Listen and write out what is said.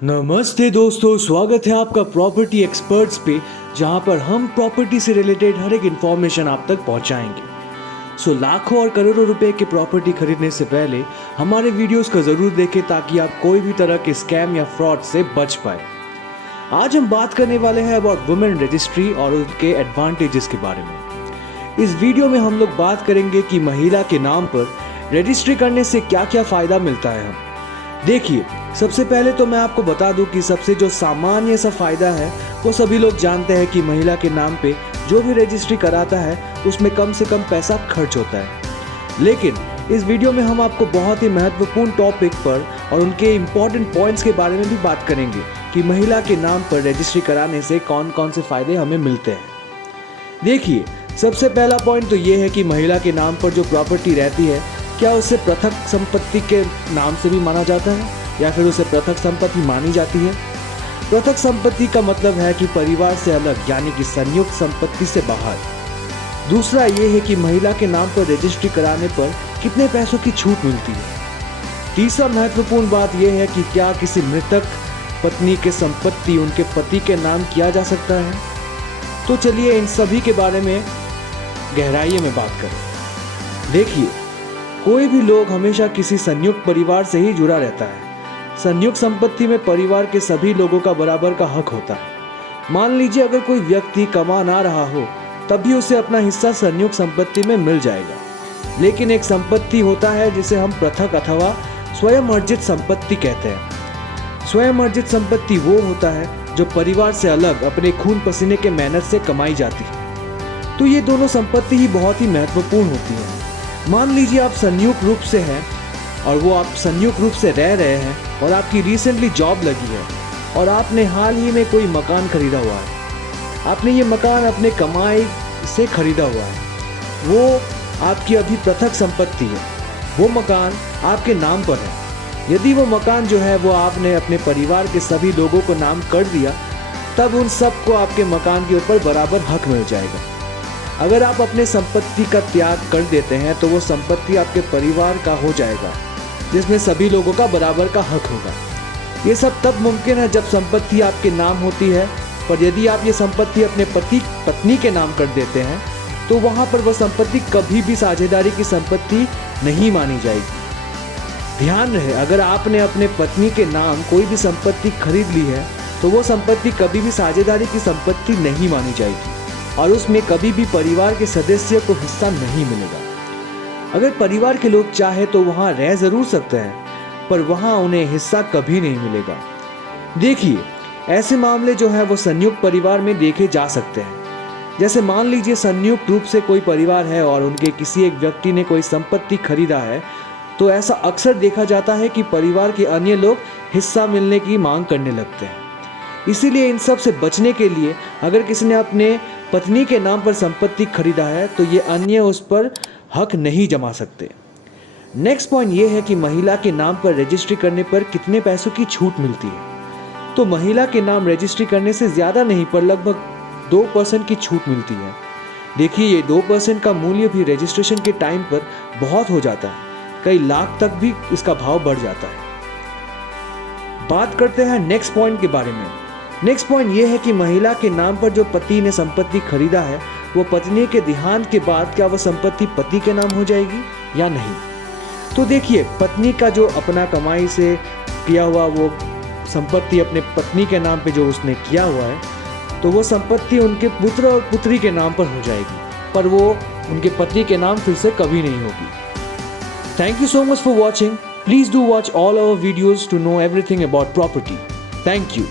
नमस्ते दोस्तों, स्वागत है आपका प्रॉपर्टी एक्सपर्ट्स पे, जहां पर हम प्रॉपर्टी से रिलेटेड हर एक इन्फॉर्मेशन आप तक पहुंचाएंगे। लाखों और करोड़ों रुपए की प्रॉपर्टी खरीदने से पहले हमारे वीडियोस को ज़रूर देखें ताकि आप कोई भी तरह के स्कैम या फ्रॉड से बच पाए। आज हम बात करने वाले हैं अबाउट वुमेन रजिस्ट्री और उसके एडवांटेजेस के बारे में। इस वीडियो में हम लोग बात करेंगे कि महिला के नाम पर रजिस्ट्री करने से क्या क्या फ़ायदा मिलता है। हम देखिए, सबसे पहले तो मैं आपको बता दूं कि सबसे जो सामान्य सा फ़ायदा है वो सभी लोग जानते हैं कि महिला के नाम पे जो भी रजिस्ट्री कराता है उसमें कम से कम पैसा खर्च होता है। लेकिन इस वीडियो में हम आपको बहुत ही महत्वपूर्ण टॉपिक पर और उनके इम्पॉर्टेंट पॉइंट्स के बारे में भी बात करेंगे कि महिला के नाम पर रजिस्ट्री कराने से कौन कौन से फ़ायदे हमें मिलते हैं। देखिए, सबसे पहला पॉइंट तो ये है कि महिला के नाम पर जो प्रॉपर्टी रहती है, क्या उसे पृथक संपत्ति के नाम से भी माना जाता है या फिर उसे पृथक संपत्ति मानी जाती है। पृथक संपत्ति का मतलब है कि परिवार से अलग, यानी कि संयुक्त संपत्ति से बाहर। दूसरा ये है कि महिला के नाम पर रजिस्ट्री कराने पर कितने पैसों की छूट मिलती है। तीसरा महत्वपूर्ण बात यह है कि क्या किसी मृतक पत्नी के संपत्ति उनके पति के नाम किया जा सकता है। तो चलिए इन सभी के बारे में गहराई में बात करें। देखिए, कोई भी लोग हमेशा किसी संयुक्त परिवार से ही जुड़ा रहता है। संयुक्त संपत्ति में परिवार के सभी लोगों का बराबर का हक होता है। मान लीजिए अगर कोई व्यक्ति कमा ना रहा हो तब भी उसे अपना हिस्सा संयुक्त संपत्ति में मिल जाएगा। लेकिन एक संपत्ति होता है जिसे हम पृथक अथवा स्वयं अर्जित संपत्ति कहते हैं। स्वयं अर्जित संपत्ति वो होता है जो परिवार से अलग अपने खून पसीने के मेहनत से कमाई जाती है। तो ये दोनों संपत्ति ही बहुत ही महत्वपूर्ण होती है। मान लीजिए आप संयुक्त रूप से हैं और वो आप संयुक्त रूप से रह रहे हैं और आपकी रिसेंटली जॉब लगी है और आपने हाल ही में कोई मकान खरीदा हुआ है। आपने ये मकान अपने कमाई से खरीदा हुआ है, वो आपकी अभी पृथक संपत्ति है। वो मकान आपके नाम पर है। यदि वो मकान जो है वो आपने अपने परिवार के सभी लोगों को नाम कर दिया, तब उन सबको आपके मकान के ऊपर बराबर हक मिल जाएगा। अगर आप अपने संपत्ति का त्याग कर देते हैं तो वो संपत्ति आपके परिवार का हो जाएगा, जिसमें सभी लोगों का बराबर का हक होगा। ये सब तब मुमकिन है जब संपत्ति आपके नाम होती है, पर यदि आप ये संपत्ति अपने पति पत्नी के नाम कर देते हैं तो वहाँ पर वह संपत्ति कभी भी साझेदारी की संपत्ति नहीं मानी जाएगी। ध्यान रहे, अगर आपने अपने पत्नी के नाम कोई भी संपत्ति खरीद ली है तो वो संपत्ति कभी भी साझेदारी की संपत्ति नहीं मानी जाएगी और उसमें कभी भी परिवार के सदस्य को हिस्सा नहीं मिलेगा। अगर परिवार के लोग चाहे तो वहाँ रह ज़रूर सकते हैं, पर वहाँ उन्हें हिस्सा कभी नहीं मिलेगा। देखिए, ऐसे मामले जो है वो संयुक्त परिवार में देखे जा सकते हैं। जैसे मान लीजिए संयुक्त रूप से कोई परिवार है और उनके किसी एक व्यक्ति ने कोई संपत्ति खरीदा है, तो ऐसा अक्सर देखा जाता है कि परिवार के अन्य लोग हिस्सा मिलने की मांग करने लगते हैं। इसीलिए इन सब से बचने के लिए अगर किसी ने अपने पत्नी के नाम पर संपत्ति खरीदा है तो ये अन्य उस पर हक नहीं जमा सकते। नेक्स्ट पॉइंट ये है कि महिला के नाम पर रजिस्ट्री करने पर कितने पैसों की छूट मिलती है। तो महिला के नाम रजिस्ट्री करने से ज़्यादा नहीं, पर लगभग 2% की छूट मिलती है। देखिए, ये 2% का मूल्य भी रजिस्ट्रेशन के टाइम पर बहुत हो जाता है। कई लाख तक भी इसका भाव बढ़ जाता है। बात करते हैं नेक्स्ट पॉइंट के बारे में। नेक्स्ट पॉइंट ये है कि महिला के नाम पर जो पति ने संपत्ति खरीदा है, वो पत्नी के देहांत के बाद क्या वह संपत्ति पति के नाम हो जाएगी या नहीं। तो देखिए, पत्नी का जो अपना कमाई से किया हुआ वो संपत्ति अपने पत्नी के नाम पे जो उसने किया हुआ है, तो वो संपत्ति उनके पुत्र और पुत्री के नाम पर हो जाएगी, पर वो उनके पति के नाम फिर से कभी नहीं होगी। Thank you so much for watching. Please do watch all our videos to know everything about property. Thank you.